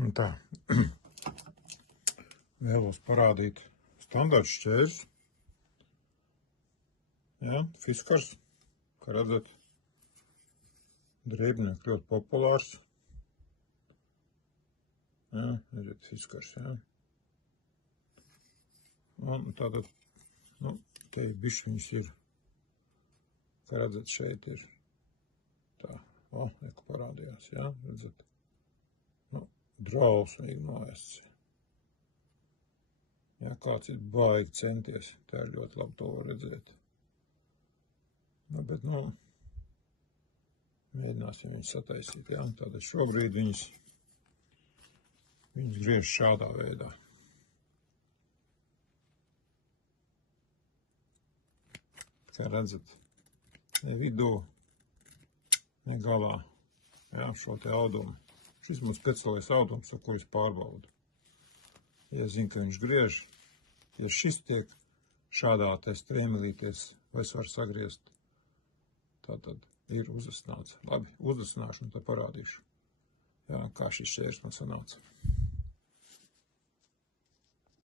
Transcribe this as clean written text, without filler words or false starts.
Un tā. Vēlos parādīt standarts šķērs. Ja, fiskars, kā redzat, drēbnieki ļoti populārs. Ja, redziet, fiskars, ja. Un tātad, te bišķiņas ir, kā redzat, šeit ir tā, eko parādījās, ja, redzat, drausmīgi noests. Ja, kāds ir baigi centies, tā ir ļoti labi to var redzēt. Bet, mēģināsim viņus sataisīt, ja, tātad šobrīd viņus griež šādā veidā. Kā redzat, ne vidū, ne galā, ja, šo te audumu. Šis mums speciālais audums, ar ko es pārbaudu. Ja zinu, ka viņš griež, ja šis tiek šādā te strēmelīties, vai es varu sagriezt, tātad ir uzasnāts. Labi, uzasnāšu un tad parādīšu, ja, kā šis šķērs man sanāca.